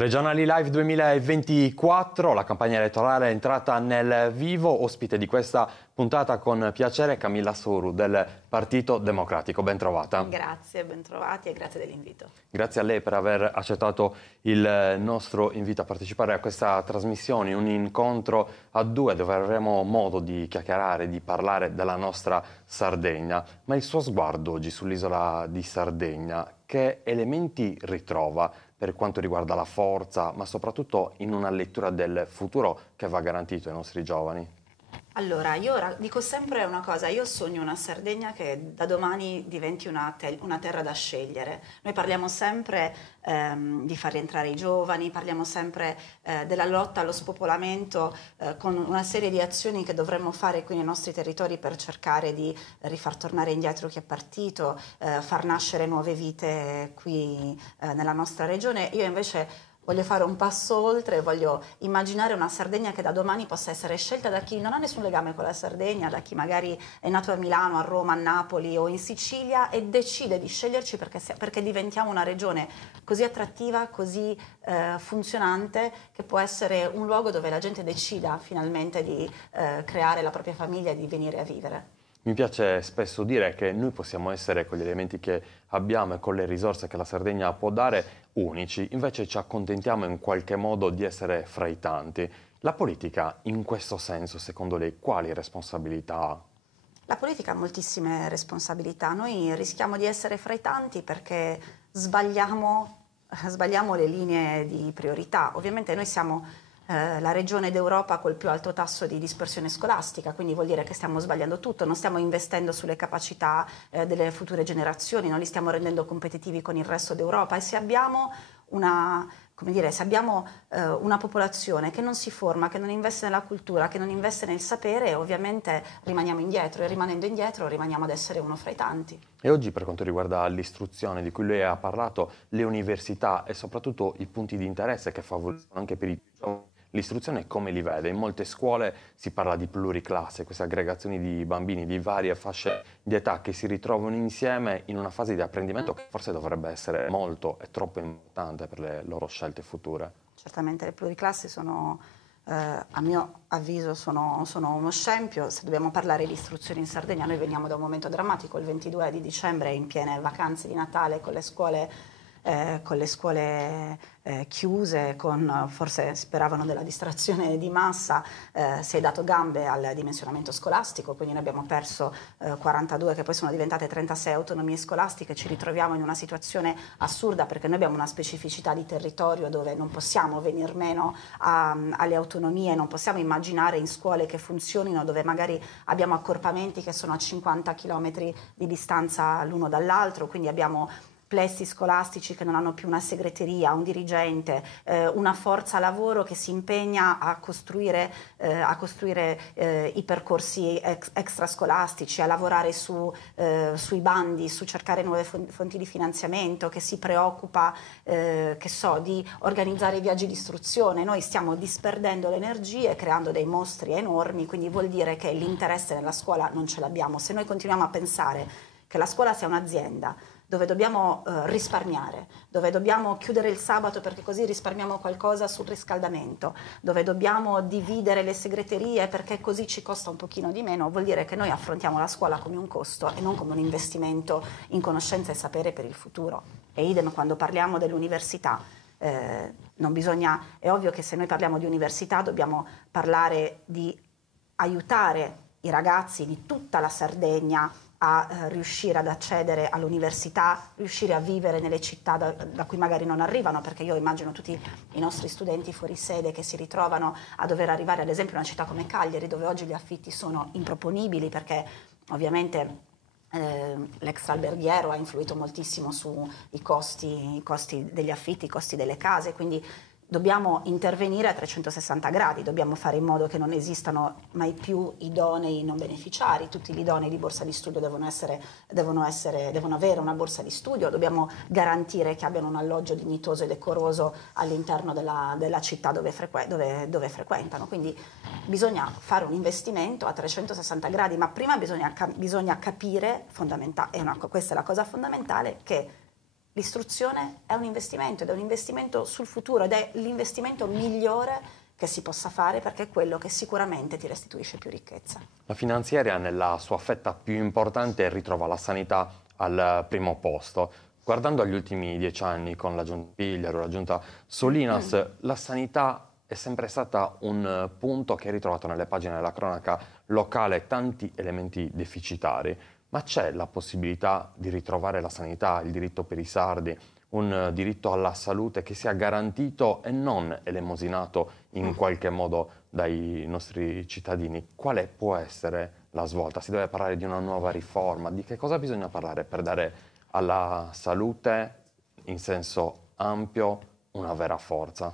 Regionali Live 2024, la campagna elettorale è entrata nel vivo. Ospite di questa puntata con piacere Camilla Soru del Partito Democratico. Ben trovata. Grazie, ben trovati e grazie dell'invito. Grazie a lei per aver accettato il nostro invito a partecipare a questa trasmissione, un incontro a due dove avremo modo di chiacchierare, di parlare della nostra Sardegna. Ma il suo sguardo oggi sull'isola di Sardegna, che elementi ritrova per quanto riguarda la forza, ma soprattutto in una lettura del futuro che va garantito ai nostri giovani? Allora, io dico sempre una cosa, io sogno una Sardegna che da domani diventi una terra da scegliere. Noi parliamo sempre di far rientrare i giovani, parliamo sempre della lotta allo spopolamento con una serie di azioni che dovremmo fare qui nei nostri territori per cercare di rifar tornare indietro chi è partito, far nascere nuove vite qui nella nostra regione. Io invece voglio fare un passo oltre, voglio immaginare una Sardegna che da domani possa essere scelta da chi non ha nessun legame con la Sardegna, da chi magari è nato a Milano, a Roma, a Napoli o in Sicilia e decide di sceglierci perché diventiamo una regione così attrattiva, così funzionante, che può essere un luogo dove la gente decida finalmente di creare la propria famiglia e di venire a vivere. Mi piace spesso dire che noi possiamo essere, con gli elementi che abbiamo e con le risorse che la Sardegna può dare, unici, invece ci accontentiamo in qualche modo di essere fra i tanti. La politica, in questo senso, secondo lei, quali responsabilità ha? La politica ha moltissime responsabilità, noi rischiamo di essere fra i tanti perché sbagliamo le linee di priorità. Ovviamente noi siamo la regione d'Europa col più alto tasso di dispersione scolastica, quindi vuol dire che stiamo sbagliando tutto, non stiamo investendo sulle capacità delle future generazioni, non li stiamo rendendo competitivi con il resto d'Europa e se abbiamo una popolazione che non si forma, che non investe nella cultura, che non investe nel sapere, ovviamente rimaniamo indietro e rimanendo indietro rimaniamo ad essere uno fra i tanti. E oggi, per quanto riguarda l'istruzione di cui lei ha parlato, le università e soprattutto i punti di interesse che favoriscono anche per i giovani, l'istruzione come li vede? In molte scuole si parla di pluriclasse, queste aggregazioni di bambini di varie fasce di età che si ritrovano insieme in una fase di apprendimento che forse dovrebbe essere molto e troppo importante per le loro scelte future. Certamente le pluriclassi sono, a mio avviso, sono uno scempio. Se dobbiamo parlare di istruzione in Sardegna, noi veniamo da un momento drammatico, il 22 di dicembre, in piene vacanze di Natale, con le scuole chiuse, forse speravano della distrazione di massa, si è dato gambe al dimensionamento scolastico, quindi noi abbiamo perso 42 che poi sono diventate 36 autonomie scolastiche, ci ritroviamo in una situazione assurda perché noi abbiamo una specificità di territorio dove non possiamo venir meno alle autonomie, non possiamo immaginare in scuole che funzionino dove magari abbiamo accorpamenti che sono a 50 km di distanza l'uno dall'altro, quindi abbiamo plessi scolastici che non hanno più una segreteria, un dirigente, una forza lavoro che si impegna a costruire i percorsi extrascolastici, a lavorare sui bandi, su cercare nuove fonti di finanziamento, che si preoccupa di organizzare i viaggi di istruzione. Noi stiamo disperdendo le energie, creando dei mostri enormi, quindi vuol dire che l'interesse nella scuola non ce l'abbiamo. Se noi continuiamo a pensare che la scuola sia un'azienda dove dobbiamo risparmiare, dove dobbiamo chiudere il sabato perché così risparmiamo qualcosa sul riscaldamento, dove dobbiamo dividere le segreterie perché così ci costa un pochino di meno, vuol dire che noi affrontiamo la scuola come un costo e non come un investimento in conoscenza e sapere per il futuro. E idem quando parliamo dell'università. Non bisogna, è ovvio che se noi parliamo di università dobbiamo parlare di aiutare i ragazzi di tutta la Sardegna a riuscire ad accedere all'università, riuscire a vivere nelle città da cui magari non arrivano, perché io immagino tutti i nostri studenti fuori sede che si ritrovano a dover arrivare ad esempio in una città come Cagliari, dove oggi gli affitti sono improponibili perché ovviamente l'extraalberghiero ha influito moltissimo sui costi degli affitti, i costi delle case, quindi dobbiamo intervenire a 360 gradi, dobbiamo fare in modo che non esistano mai più idonei non beneficiari, tutti gli idonei di borsa di studio devono avere una borsa di studio, dobbiamo garantire che abbiano un alloggio dignitoso e decoroso all'interno della città dove frequentano, quindi bisogna fare un investimento a 360 gradi, ma prima bisogna capire, questa è la cosa fondamentale, che l'istruzione è un investimento, ed è un investimento sul futuro, ed è l'investimento migliore che si possa fare, perché è quello che sicuramente ti restituisce più ricchezza. La finanziaria nella sua fetta più importante ritrova la sanità al primo posto. Guardando agli ultimi 10 anni con la giunta Pigliero, la giunta Solinas, la sanità è sempre stata un punto che ha ritrovato nelle pagine della cronaca locale tanti elementi deficitari, ma c'è la possibilità di ritrovare la sanità, il diritto per i sardi, un diritto alla salute che sia garantito e non elemosinato in qualche modo dai nostri cittadini. Quale può essere la svolta? Si deve parlare di una nuova riforma? Di che cosa bisogna parlare per dare alla salute, in senso ampio, una vera forza?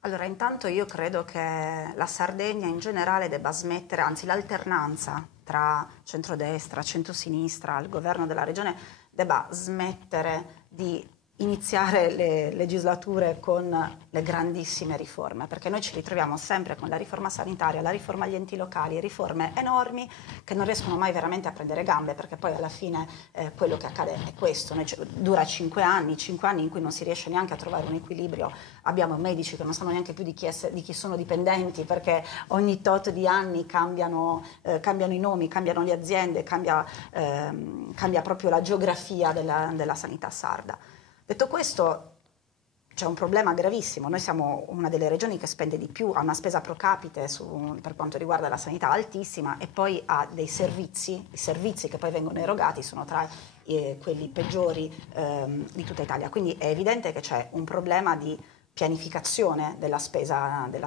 Allora, intanto io credo che la Sardegna in generale debba smettere, anzi l'alternanza tra centrodestra, centrosinistra, il governo della regione debba smettere di iniziare le legislature con le grandissime riforme, perché noi ci ritroviamo sempre con la riforma sanitaria, la riforma agli enti locali, riforme enormi che non riescono mai veramente a prendere gambe, perché poi alla fine quello che accade è questo, dura 5 anni in cui non si riesce neanche a trovare un equilibrio. Abbiamo medici che non sanno neanche più di chi sono dipendenti, perché ogni tot di anni cambiano i nomi, cambiano le aziende, cambia proprio la geografia della sanità sarda. Detto questo, c'è un problema gravissimo. Noi siamo una delle regioni che spende di più, ha una spesa pro capite per quanto riguarda la sanità altissima, e poi ha dei servizi, i servizi che poi vengono erogati sono tra quelli peggiori di tutta Italia. Quindi è evidente che c'è un problema di pianificazione della spesa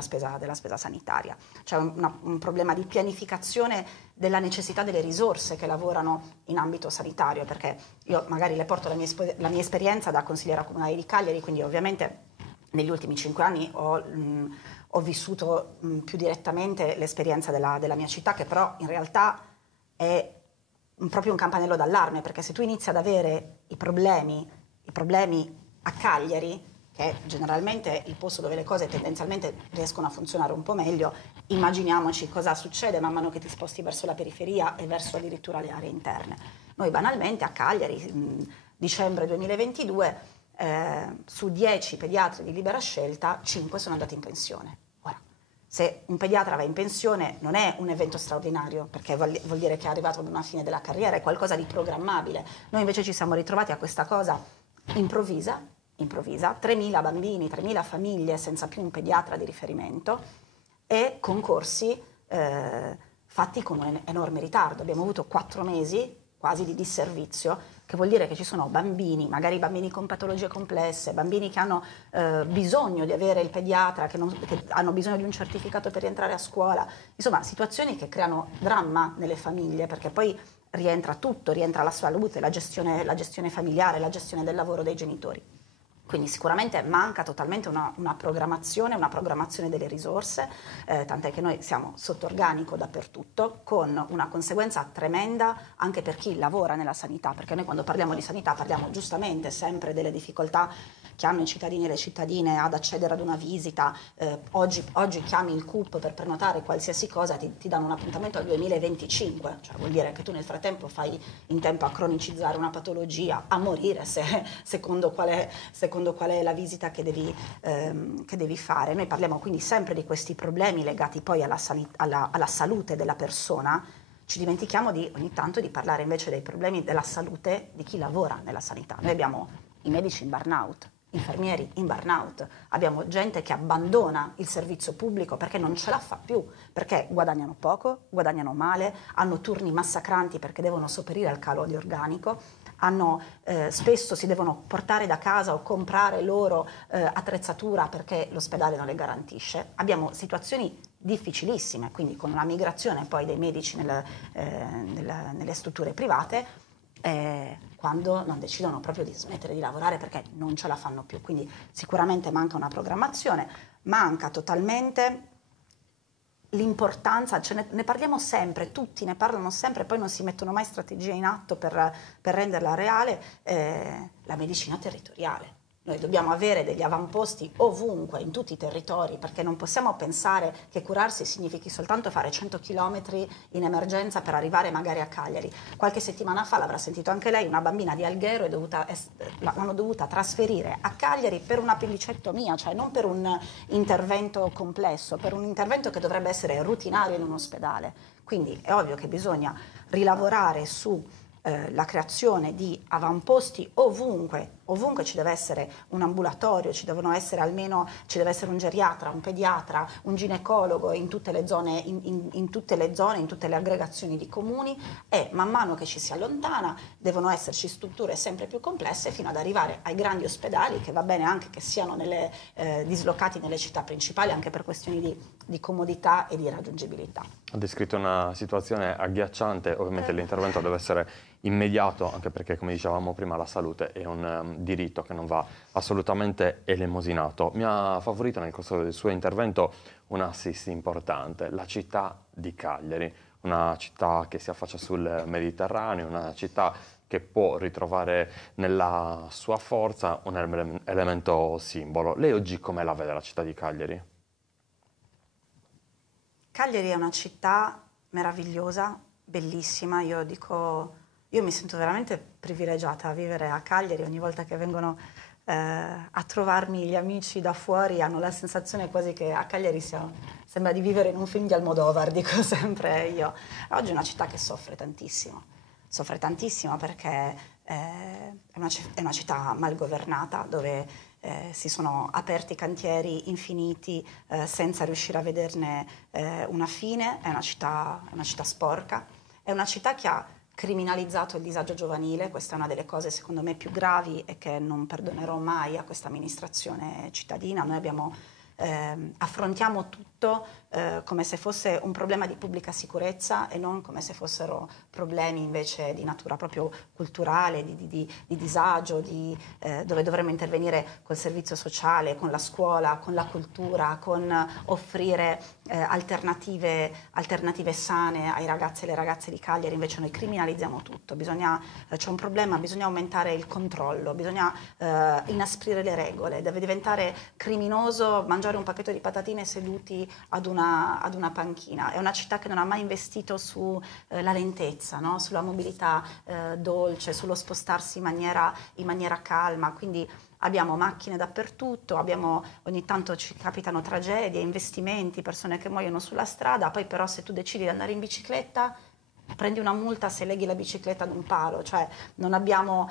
sanitaria. C'è un problema di pianificazione della necessità delle risorse che lavorano in ambito sanitario, perché io magari le porto la mia esperienza da consigliera comunale di Cagliari, quindi ovviamente negli ultimi 5 anni ho vissuto più direttamente l'esperienza della mia città, che però in realtà è proprio un campanello d'allarme, perché se tu inizi ad avere i problemi a Cagliari, che è generalmente il posto dove le cose tendenzialmente riescono a funzionare un po' meglio, immaginiamoci cosa succede man mano che ti sposti verso la periferia e verso addirittura le aree interne. Noi banalmente a Cagliari, dicembre 2022, su 10 pediatri di libera scelta, 5 sono andati in pensione. Ora, se un pediatra va in pensione non è un evento straordinario, perché vuol dire che è arrivato ad una fine della carriera, è qualcosa di programmabile. Noi invece ci siamo ritrovati a questa cosa improvvisa, 3.000 bambini, 3.000 famiglie senza più un pediatra di riferimento e concorsi fatti con un enorme ritardo. Abbiamo avuto 4 mesi quasi di disservizio, che vuol dire che ci sono bambini, magari bambini con patologie complesse, bambini che hanno bisogno di avere il pediatra, che hanno bisogno di un certificato per rientrare a scuola, insomma situazioni che creano dramma nelle famiglie, perché poi rientra tutto, rientra la salute, la gestione familiare, la gestione del lavoro dei genitori. Quindi sicuramente manca totalmente una programmazione delle risorse, tant'è che noi siamo sotto organico dappertutto, con una conseguenza tremenda anche per chi lavora nella sanità, perché noi quando parliamo di sanità parliamo giustamente sempre delle difficoltà che hanno i cittadini e le cittadine ad accedere ad una visita. Oggi chiami il CUP per prenotare qualsiasi cosa, ti danno un appuntamento al 2025, cioè vuol dire che tu nel frattempo fai in tempo a cronicizzare una patologia, a morire secondo qual è la visita che devi fare. Noi parliamo quindi sempre di questi problemi legati poi alla salute della persona. Ci dimentichiamo ogni tanto di parlare invece dei problemi della salute di chi lavora nella sanità. Noi abbiamo i medici in burnout, infermieri in burnout, abbiamo gente che abbandona il servizio pubblico perché non ce la fa più, perché guadagnano poco, guadagnano male, hanno turni massacranti perché devono sopperire al calo di organico, spesso si devono portare da casa o comprare loro attrezzatura perché l'ospedale non le garantisce. Abbiamo situazioni difficilissime, quindi con una migrazione poi dei medici nelle strutture private, quando non decidono proprio di smettere di lavorare perché non ce la fanno più. Quindi sicuramente manca una programmazione, manca totalmente l'importanza, ne parliamo sempre, tutti ne parlano sempre, poi non si mettono mai strategie in atto per renderla reale, la medicina territoriale. Noi dobbiamo avere degli avamposti ovunque, in tutti i territori, perché non possiamo pensare che curarsi significhi soltanto fare 100 km in emergenza per arrivare magari a Cagliari. Qualche settimana fa, l'avrà sentito anche lei, una bambina di Alghero l'hanno dovuta trasferire a Cagliari per un appendicettomia, cioè non per un intervento complesso, per un intervento che dovrebbe essere routinario in un ospedale. Quindi è ovvio che bisogna rilavorare su la creazione di avamposti ovunque ci deve essere un ambulatorio, ci deve essere un geriatra, un pediatra, un ginecologo in tutte le zone, in tutte le aggregazioni di comuni, e man mano che ci si allontana devono esserci strutture sempre più complesse fino ad arrivare ai grandi ospedali, che va bene anche che siano dislocati nelle città principali, anche per questioni di comodità e di raggiungibilità. Ha descritto una situazione agghiacciante, ovviamente l'intervento deve essere immediato, anche perché, come dicevamo prima, la salute è un diritto che non va assolutamente elemosinato. Mi ha favorito nel corso del suo intervento un assist importante, la città di Cagliari, una città che si affaccia sul Mediterraneo, una città che può ritrovare nella sua forza un elemento simbolo. Lei oggi come la vede la città di Cagliari? Cagliari è una città meravigliosa, bellissima, io mi sento veramente privilegiata a vivere a Cagliari. Ogni volta che vengono a trovarmi gli amici da fuori hanno la sensazione quasi che a Cagliari sembra di vivere in un film di Almodovar, dico sempre io. Oggi è una città che soffre tantissimo perché è una città mal governata, dove si sono aperti cantieri infiniti senza riuscire a vederne una fine. È una città sporca, è una città che ha criminalizzato il disagio giovanile. Questa è una delle cose secondo me più gravi e che non perdonerò mai a questa amministrazione cittadina. Noi affrontiamo tutto come se fosse un problema di pubblica sicurezza e non come se fossero problemi invece di natura proprio culturale, di disagio, dove dovremmo intervenire col servizio sociale, con la scuola, con la cultura, con offrire alternative sane ai ragazzi e alle ragazze di Cagliari. Invece noi criminalizziamo tutto. C'è un problema, bisogna aumentare il controllo, bisogna inasprire le regole, deve diventare criminoso mangiare un pacchetto di patatine seduti ad una panchina. È una città che non ha mai investito sulla lentezza, no? Sulla mobilità dolce, sullo spostarsi in maniera calma. Quindi abbiamo macchine dappertutto, ogni tanto ci capitano tragedie, investimenti, persone che muoiono sulla strada. Poi però se tu decidi di andare in bicicletta prendi una multa se leghi la bicicletta ad un palo, cioè non abbiamo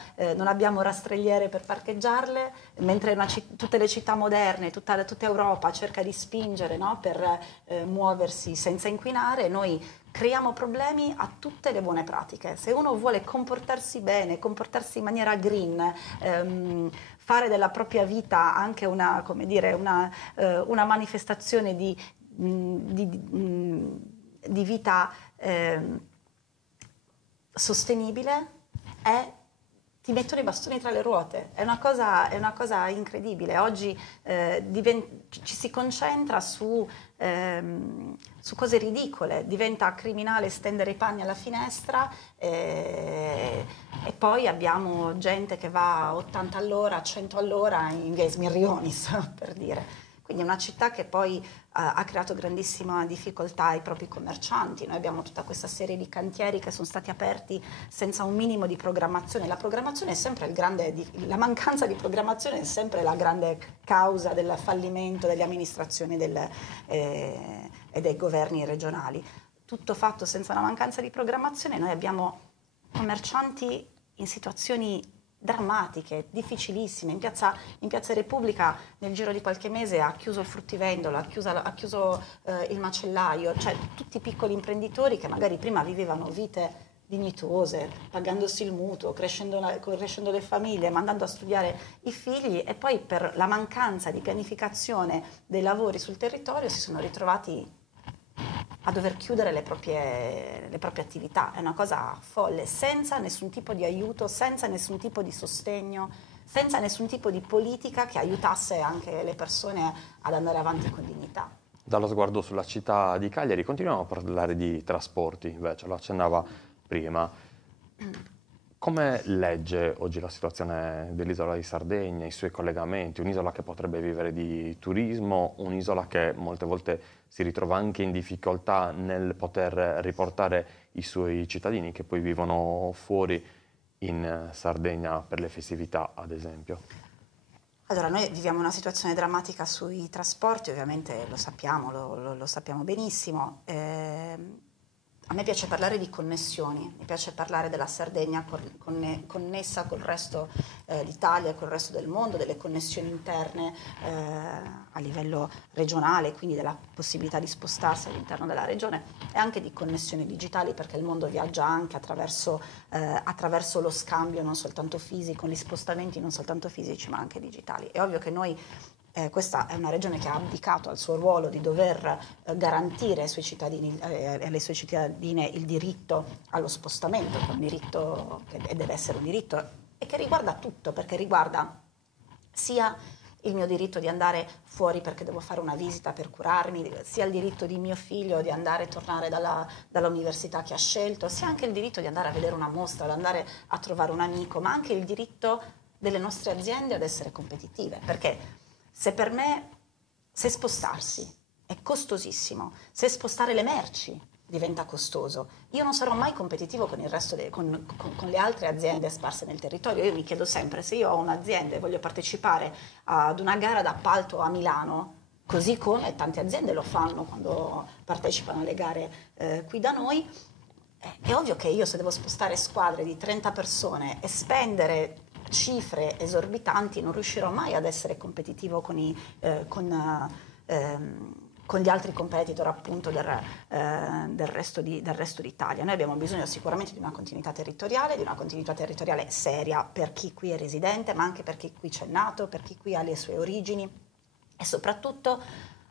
rastrelliere per parcheggiarle, mentre tutte le città moderne, tutta Europa cerca di spingere, no, per muoversi senza inquinare. Noi creiamo problemi a tutte le buone pratiche. Se uno vuole comportarsi bene, comportarsi in maniera green, fare della propria vita anche una manifestazione di vita sostenibile, ti mettono i bastoni tra le ruote. È una cosa incredibile. Oggi ci si concentra su cose ridicole, diventa criminale stendere i panni alla finestra e poi abbiamo gente che va a 80 all'ora, a 100 all'ora in via Ismirrionis, per dire. Quindi è una città che poi ha creato grandissima difficoltà ai propri commercianti. Noi abbiamo tutta questa serie di cantieri che sono stati aperti senza un minimo di programmazione. La mancanza di programmazione è sempre la grande causa del fallimento delle amministrazioni e dei governi regionali. Tutto fatto senza una mancanza di programmazione. Noi abbiamo commercianti in situazioni drammatiche, difficilissime. In piazza Repubblica nel giro di qualche mese ha chiuso il fruttivendolo, ha chiuso il macellaio, cioè tutti piccoli imprenditori che magari prima vivevano vite dignitose, pagandosi il mutuo, crescendo le famiglie, mandando a studiare i figli, e poi per la mancanza di pianificazione dei lavori sul territorio si sono ritrovati a dover chiudere le proprie attività. È una cosa folle, senza nessun tipo di aiuto, senza nessun tipo di sostegno, senza nessun tipo di politica che aiutasse anche le persone ad andare avanti con dignità. Dallo sguardo sulla città di Cagliari continuiamo a parlare di trasporti, invece lo accennava prima. Come legge oggi la situazione dell'isola di Sardegna, i suoi collegamenti, un'isola che potrebbe vivere di turismo, un'isola che molte volte si ritrova anche in difficoltà nel poter riportare i suoi cittadini che poi vivono fuori in Sardegna per le festività, ad esempio? Allora, noi viviamo una situazione drammatica sui trasporti, ovviamente lo sappiamo, lo sappiamo benissimo. A me piace parlare di connessioni, mi piace parlare della Sardegna connessa col resto d'Italia, col resto del mondo, delle connessioni interne a livello regionale, quindi della possibilità di spostarsi all'interno della regione e anche di connessioni digitali, perché il mondo viaggia anche attraverso lo scambio non soltanto fisico, gli spostamenti non soltanto fisici ma anche digitali. È ovvio che noi questa è una regione che ha abdicato al suo ruolo di dover garantire ai suoi cittadini e alle sue cittadine il diritto allo spostamento, che è un diritto che deve essere un diritto e che riguarda tutto, perché riguarda sia il mio diritto di andare fuori perché devo fare una visita per curarmi, sia il diritto di mio figlio di andare e tornare dall'università che ha scelto, sia anche il diritto di andare a vedere una mostra, di andare a trovare un amico, ma anche il diritto delle nostre aziende ad essere competitive, perché se spostarsi è costosissimo, se spostare le merci diventa costoso, io non sarò mai competitivo con il resto con le altre aziende sparse nel territorio. Io mi chiedo sempre, se io ho un'azienda e voglio partecipare ad una gara d'appalto a Milano, così come tante aziende lo fanno quando partecipano alle gare qui da noi, è ovvio che io, se devo spostare squadre di 30 persone e spendere cifre esorbitanti, non riuscirò mai ad essere competitivo con gli altri competitor appunto del resto d'Italia. Noi abbiamo bisogno sicuramente di una continuità territoriale seria per chi qui è residente, ma anche per chi qui c'è nato, per chi qui ha le sue origini, e soprattutto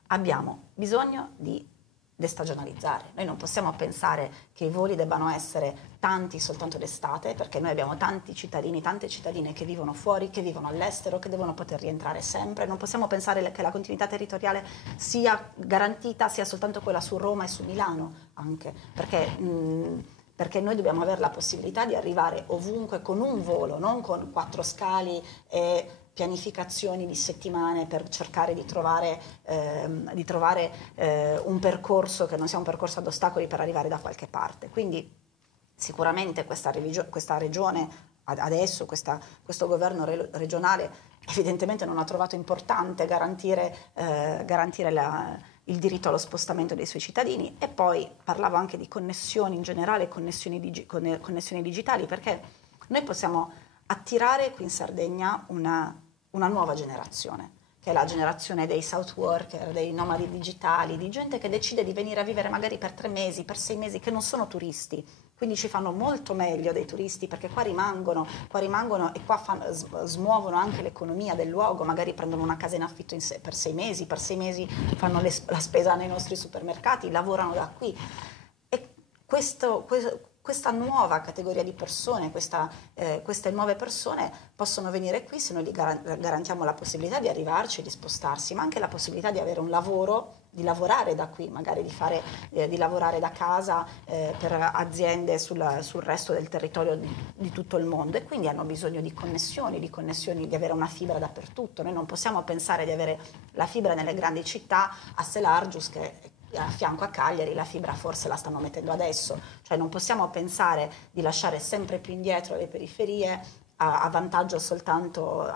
abbiamo bisogno di destagionalizzare. Noi non possiamo pensare che i voli debbano essere tanti soltanto d'estate, perché noi abbiamo tanti cittadini, tante cittadine che vivono fuori, che vivono all'estero, che devono poter rientrare sempre. Non possiamo pensare che la continuità territoriale sia garantita, sia soltanto quella su Roma e su Milano, anche perché noi dobbiamo avere la possibilità di arrivare ovunque con un volo, non con 4 scali e pianificazioni di settimane per cercare di trovare un percorso che non sia un percorso ad ostacoli per arrivare da qualche parte. Quindi sicuramente questa regione adesso, questo governo regionale evidentemente non ha trovato importante garantire il diritto allo spostamento dei suoi cittadini. E poi parlavo anche di connessioni in generale, connessioni digitali, perché noi possiamo attirare qui in Sardegna una nuova generazione, che è la generazione dei south worker, dei nomadi digitali, di gente che decide di venire a vivere magari per 3 mesi, per 6 mesi, che non sono turisti, quindi ci fanno molto meglio dei turisti, perché qua rimangono e qua smuovono anche l'economia del luogo, magari prendono una casa in affitto per 6 mesi, fanno la spesa nei nostri supermercati, lavorano da qui. E questa nuova categoria di persone, queste nuove persone possono venire qui se noi gli garantiamo la possibilità di arrivarci, di spostarsi, ma anche la possibilità di avere un lavoro, di lavorare da qui, magari di lavorare da casa per aziende sul resto del territorio di tutto il mondo, e quindi hanno bisogno di connessioni, di avere una fibra dappertutto. Noi non possiamo pensare di avere la fibra nelle grandi città, a Selargius, che a fianco a Cagliari la fibra forse la stanno mettendo adesso, cioè non possiamo pensare di lasciare sempre più indietro le periferie a vantaggio soltanto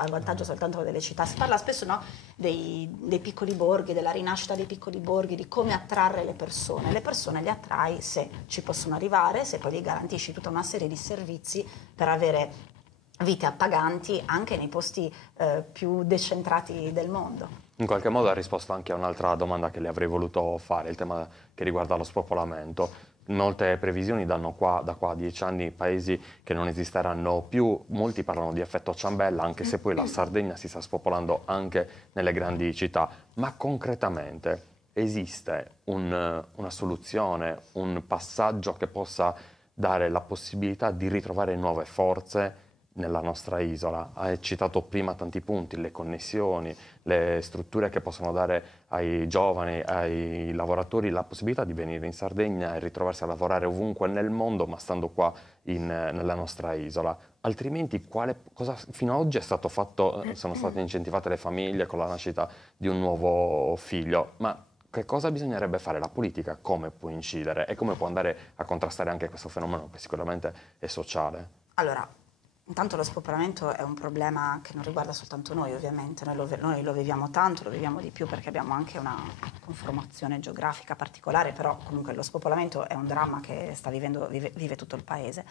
delle città. Si parla spesso, no, dei piccoli borghi, della rinascita dei piccoli borghi, di come attrarre le persone. Le persone le attrai se ci possono arrivare, se poi gli garantisci tutta una serie di servizi per avere vite appaganti anche nei posti più decentrati del mondo. In qualche modo ha risposto anche a un'altra domanda che le avrei voluto fare, il tema che riguarda lo spopolamento. Molte previsioni danno da qua a 10 anni paesi che non esisteranno più. Molti parlano di effetto ciambella, anche se poi la Sardegna si sta spopolando anche nelle grandi città. Ma concretamente esiste una soluzione, un passaggio che possa dare la possibilità di ritrovare nuove forze nella nostra isola. Hai citato prima tanti punti, le connessioni, le strutture che possono dare ai giovani, ai lavoratori la possibilità di venire in Sardegna e ritrovarsi a lavorare ovunque nel mondo, ma stando qua nella nostra isola. Altrimenti cosa fino ad oggi è stato fatto? Sono state incentivate le famiglie con la nascita di un nuovo figlio, ma che cosa bisognerebbe fare? La politica come può incidere e come può andare a contrastare anche questo fenomeno che sicuramente è sociale? Allora, intanto lo spopolamento è un problema che non riguarda soltanto noi, ovviamente, noi lo viviamo tanto, lo viviamo di più perché abbiamo anche una conformazione geografica particolare, però comunque lo spopolamento è un dramma che vive tutto il paese.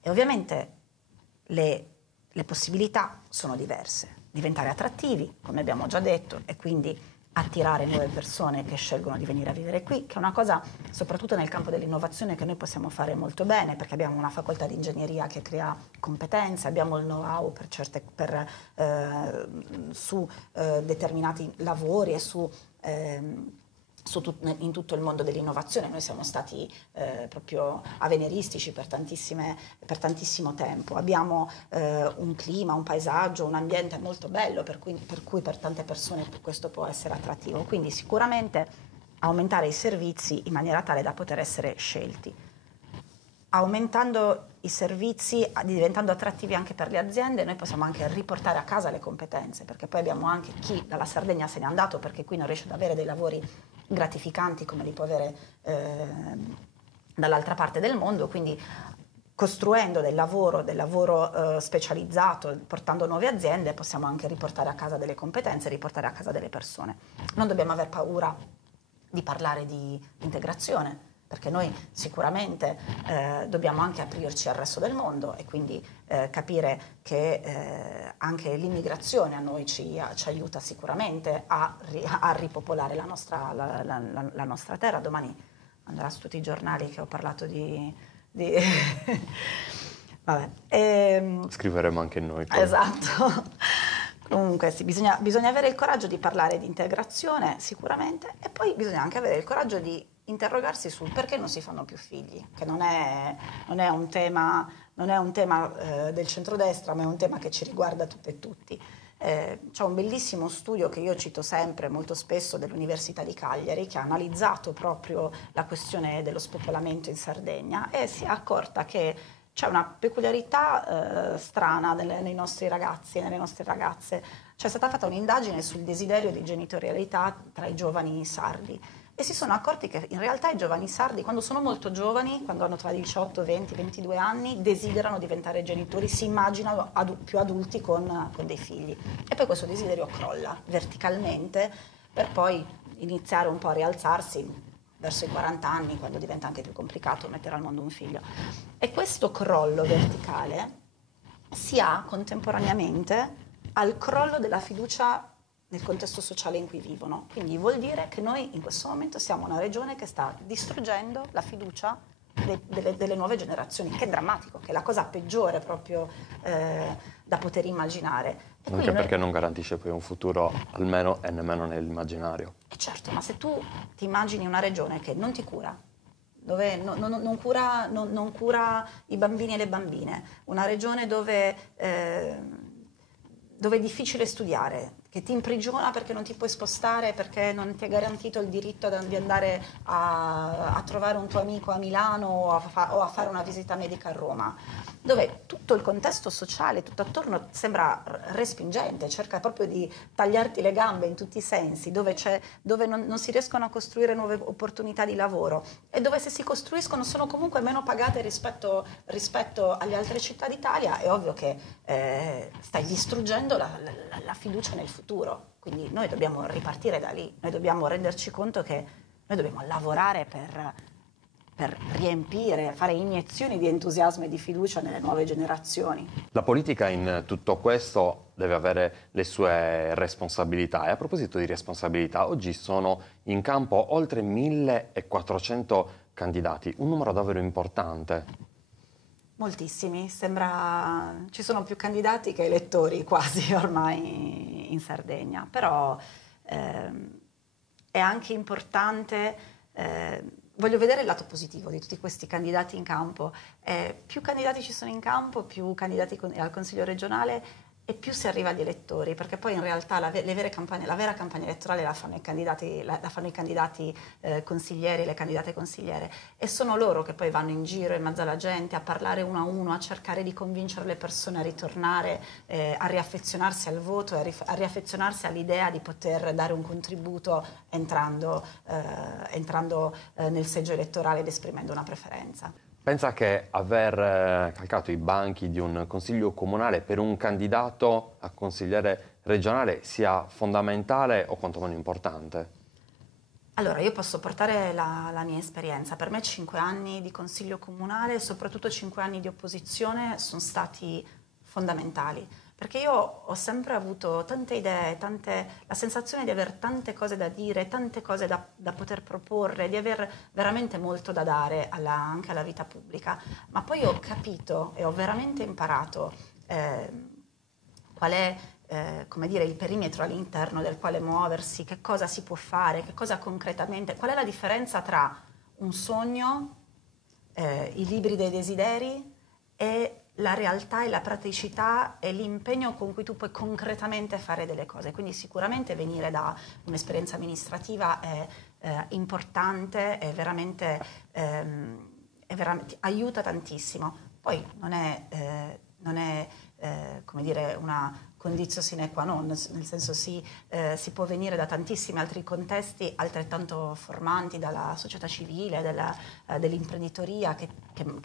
E ovviamente le possibilità sono diverse, diventare attrattivi, come abbiamo già detto, e quindi attirare nuove persone che scelgono di venire a vivere qui, che è una cosa soprattutto nel campo dell'innovazione che noi possiamo fare molto bene, perché abbiamo una facoltà di ingegneria che crea competenze, abbiamo il know-how su determinati lavori e in tutto il mondo dell'innovazione. Noi siamo stati proprio avveniristici per tantissimo tempo. Abbiamo un clima, un paesaggio, un ambiente molto bello per cui per tante persone questo può essere attrattivo. Quindi sicuramente aumentare i servizi in maniera tale da poter essere scelti. Aumentando i servizi, diventando attrattivi anche per le aziende, noi possiamo anche riportare a casa le competenze, perché poi abbiamo anche chi dalla Sardegna se n'è andato perché qui non riesce ad avere dei lavori gratificanti come li può avere dall'altra parte del mondo, quindi costruendo del lavoro specializzato, portando nuove aziende, possiamo anche riportare a casa delle competenze, riportare a casa delle persone. Non dobbiamo aver paura di parlare di integrazione, perché noi sicuramente dobbiamo anche aprirci al resto del mondo e quindi capire che anche l'immigrazione a noi ci aiuta sicuramente a ripopolare la nostra terra. Domani andrà su tutti i giornali che ho parlato di Vabbè. Scriveremo anche noi. Esatto. Comunque sì, bisogna avere il coraggio di parlare di integrazione sicuramente, e poi bisogna anche avere il coraggio di interrogarsi sul perché non si fanno più figli, che non è un tema del centrodestra, ma è un tema che ci riguarda tutte e tutti. C'è un bellissimo studio che io cito sempre, molto spesso, dell'Università di Cagliari, che ha analizzato proprio la questione dello spopolamento in Sardegna e si è accorta che c'è una peculiarità strana nei nostri ragazzi e nelle nostre ragazze. C'è stata fatta un'indagine sul desiderio di genitorialità tra i giovani sardi e si sono accorti che in realtà i giovani sardi, quando sono molto giovani, quando hanno tra 18, 20, 22 anni, desiderano diventare genitori, si immaginano più adulti con dei figli. E poi questo desiderio crolla verticalmente per poi iniziare un po' a rialzarsi verso i 40 anni, quando diventa anche più complicato mettere al mondo un figlio. E questo crollo verticale si ha contemporaneamente al crollo della fiducia nel contesto sociale in cui vivono. Quindi vuol dire che noi in questo momento siamo una regione che sta distruggendo la fiducia delle nuove generazioni, che è drammatico, che è la cosa peggiore proprio da poter immaginare. E anche perché non garantisce poi un futuro, almeno e nemmeno nell'immaginario. E certo, ma se tu ti immagini una regione che non ti cura, dove non cura i bambini e le bambine, una regione dove è difficile studiare, che ti imprigiona perché non ti puoi spostare, perché non ti è garantito il diritto di andare a trovare un tuo amico a Milano o a fare una visita medica a Roma, dove tutto il contesto sociale, tutto attorno sembra respingente, cerca proprio di tagliarti le gambe in tutti i sensi, dove non si riescono a costruire nuove opportunità di lavoro e dove se si costruiscono sono comunque meno pagate rispetto alle altre città d'Italia. È ovvio che stai distruggendo la fiducia nel futuro. Quindi noi dobbiamo ripartire da lì, noi dobbiamo renderci conto che noi dobbiamo lavorare per riempire, fare iniezioni di entusiasmo e di fiducia nelle nuove generazioni. La politica in tutto questo deve avere le sue responsabilità e a proposito di responsabilità, oggi sono in campo oltre 1400 candidati, un numero davvero importante. Moltissimi, sembra ci sono più candidati che elettori quasi ormai in Sardegna, però è anche importante voglio vedere il lato positivo di tutti questi candidati in campo. Più candidati ci sono in campo, più candidati al Consiglio regionale e più si arriva agli elettori, perché poi in realtà la vera campagna elettorale la fanno i candidati consiglieri, le candidate consigliere, e sono loro che poi vanno in giro in mezzo alla gente a parlare uno a uno, a cercare di convincere le persone a ritornare, a riaffezionarsi al voto, a riaffezionarsi all'idea di poter dare un contributo entrando nel seggio elettorale ed esprimendo una preferenza. Pensa che aver calcato i banchi di un consiglio comunale per un candidato a consigliere regionale sia fondamentale o quantomeno importante? Allora, io posso portare la mia esperienza. Per me 5 anni di consiglio comunale e soprattutto 5 anni di opposizione sono stati fondamentali, perché io ho sempre avuto tante idee, la sensazione di avere tante cose da dire, tante cose da poter proporre, di aver veramente molto da dare anche alla vita pubblica, ma poi ho capito e ho veramente imparato qual è come dire, il perimetro all'interno del quale muoversi, che cosa si può fare, che cosa concretamente, qual è la differenza tra un sogno, i libri dei desideri e la realtà e la praticità e l'impegno con cui tu puoi concretamente fare delle cose. Quindi sicuramente venire da un'esperienza amministrativa è importante, aiuta tantissimo. Poi non è come dire, una condizio sine qua non, nel senso si può venire da tantissimi altri contesti altrettanto formanti, dalla società civile, dell'imprenditoria, che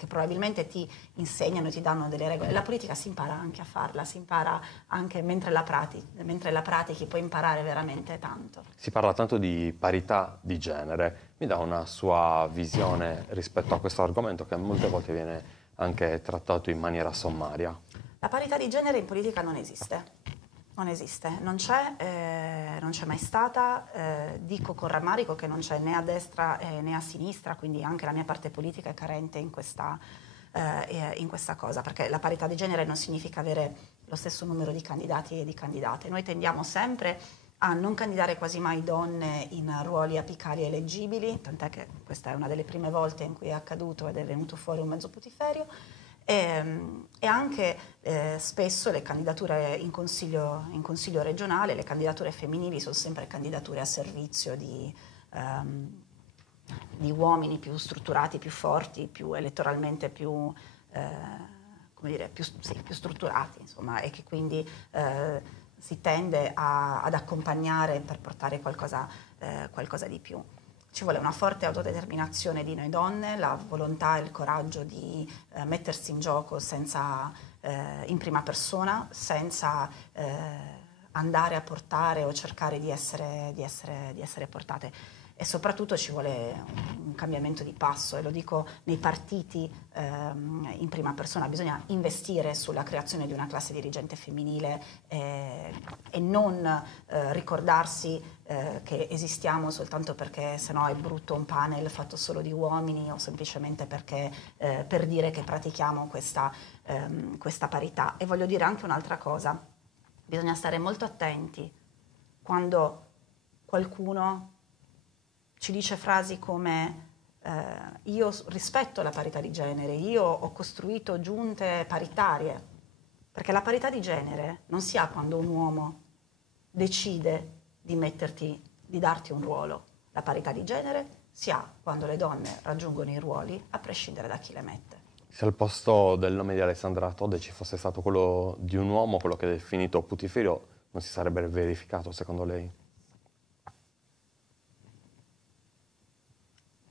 probabilmente ti insegnano, ti danno delle regole. La politica si impara anche a farla, si impara anche mentre la pratichi, puoi imparare veramente tanto. Si parla tanto di parità di genere, mi dà una sua visione rispetto a questo argomento che molte volte viene anche trattato in maniera sommaria? La parità di genere in politica non esiste, non c'è mai stata, dico con rammarico che non c'è né a destra né a sinistra, quindi anche la mia parte politica è carente in questa cosa, perché la parità di genere non significa avere lo stesso numero di candidati e di candidate. Noi tendiamo sempre a non candidare quasi mai donne in ruoli apicali eleggibili, tant'è che questa è una delle prime volte in cui è accaduto ed è venuto fuori un mezzo putiferio. E anche spesso le candidature in consiglio regionale, le candidature femminili sono sempre candidature a servizio di uomini più strutturati, più forti, più elettoralmente più strutturati, insomma, e che quindi si tende ad accompagnare per portare qualcosa di più. Ci vuole una forte autodeterminazione di noi donne, la volontà e il coraggio di mettersi in gioco in prima persona, senza andare a portare o cercare di essere portate. E soprattutto ci vuole un cambiamento di passo, e lo dico nei partiti in prima persona. Bisogna investire sulla creazione di una classe dirigente femminile e non ricordarsi che esistiamo soltanto perché sennò è brutto un panel fatto solo di uomini, o semplicemente perché per dire che pratichiamo questa parità. E voglio dire anche un'altra cosa: bisogna stare molto attenti quando qualcuno ci dice frasi come io rispetto la parità di genere, io ho costruito giunte paritarie, perché la parità di genere non si ha quando un uomo decide di darti un ruolo. La parità di genere si ha quando le donne raggiungono i ruoli, a prescindere da chi le mette. Se al posto del nome di Alessandra Todde ci fosse stato quello di un uomo, quello che è definito putiferio, non si sarebbe verificato secondo lei?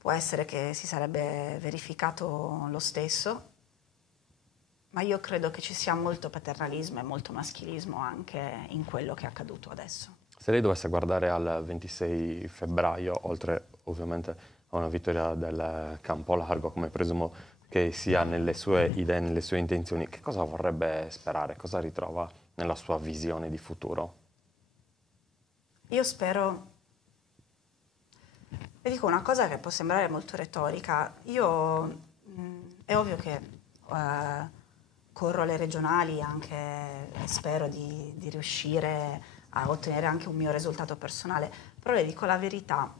Può essere che si sarebbe verificato lo stesso, ma io credo che ci sia molto paternalismo e molto maschilismo anche in quello che è accaduto adesso. Se lei dovesse guardare al 26 febbraio, oltre ovviamente a una vittoria del campo largo, come presumo che sia nelle sue idee, nelle sue intenzioni, che cosa vorrebbe sperare? Cosa ritrova nella sua visione di futuro? Io spero... Le dico una cosa che può sembrare molto retorica. È ovvio che corro alle regionali anche e spero di riuscire a ottenere anche un mio risultato personale, però le dico la verità,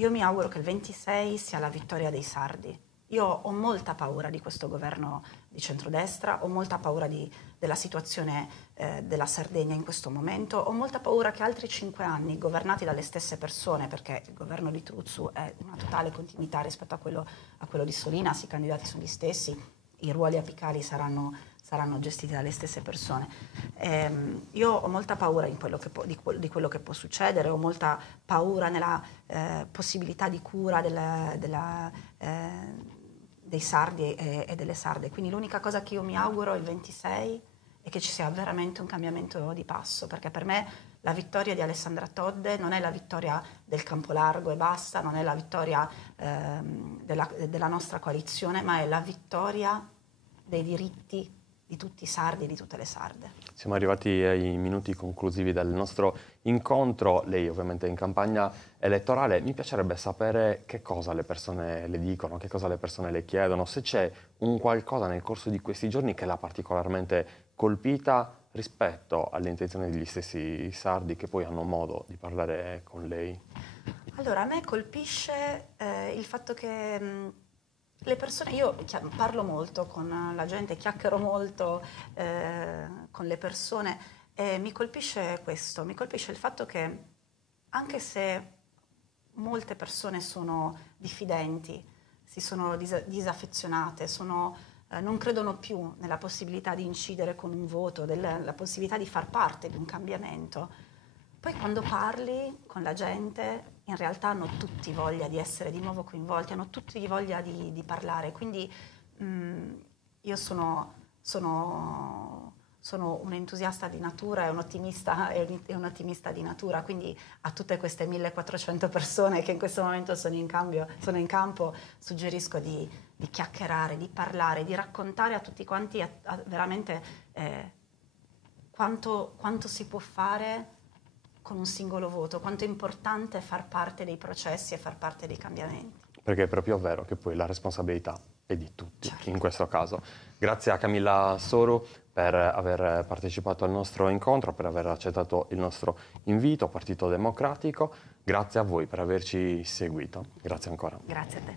Io mi auguro che il 26 sia la vittoria dei sardi. Io ho molta paura di questo governo di centrodestra, ho molta paura della situazione della Sardegna in questo momento, ho molta paura che altri 5 anni governati dalle stesse persone, perché il governo di Truzzu è una totale continuità rispetto a quello di Solinas, i candidati sono gli stessi, i ruoli apicali saranno gestiti dalle stesse persone. Io ho molta paura di quello che può succedere, ho molta paura nella possibilità di cura dei sardi e delle sarde. Quindi l'unica cosa che io mi auguro il 26 è che ci sia veramente un cambiamento di passo, perché per me la vittoria di Alessandra Todde non è la vittoria del campo largo e basta, non è la vittoria della nostra coalizione, ma è la vittoria dei diritti di tutti i sardi e di tutte le sarde. Siamo arrivati ai minuti conclusivi del nostro incontro. Lei ovviamente è in campagna elettorale. Mi piacerebbe sapere che cosa le persone le dicono, che cosa le persone le chiedono, se c'è un qualcosa nel corso di questi giorni che l'ha particolarmente colpita rispetto alle intenzioni degli stessi sardi che poi hanno modo di parlare con lei. Allora, a me colpisce il fatto che le persone, io parlo molto con la gente, chiacchiero molto con le persone e mi colpisce questo, mi colpisce il fatto che anche se molte persone sono diffidenti, si sono disaffezionate, non credono più nella possibilità di incidere con un voto, la possibilità di far parte di un cambiamento, poi quando parli con la gente in realtà hanno tutti voglia di essere di nuovo coinvolti, hanno tutti voglia di parlare, quindi io sono un entusiasta di natura e un ottimista di natura, quindi a tutte queste 1400 persone che in questo momento sono in campo suggerisco di chiacchierare, di parlare, di raccontare a tutti quanti veramente quanto si può fare con un singolo voto, quanto è importante far parte dei processi e far parte dei cambiamenti. Perché è proprio vero che poi la responsabilità è di tutti, certo. In questo caso. Grazie a Camilla Soru per aver partecipato al nostro incontro, per aver accettato il nostro invito, Partito Democratico. Grazie a voi per averci seguito. Grazie ancora. Grazie a te.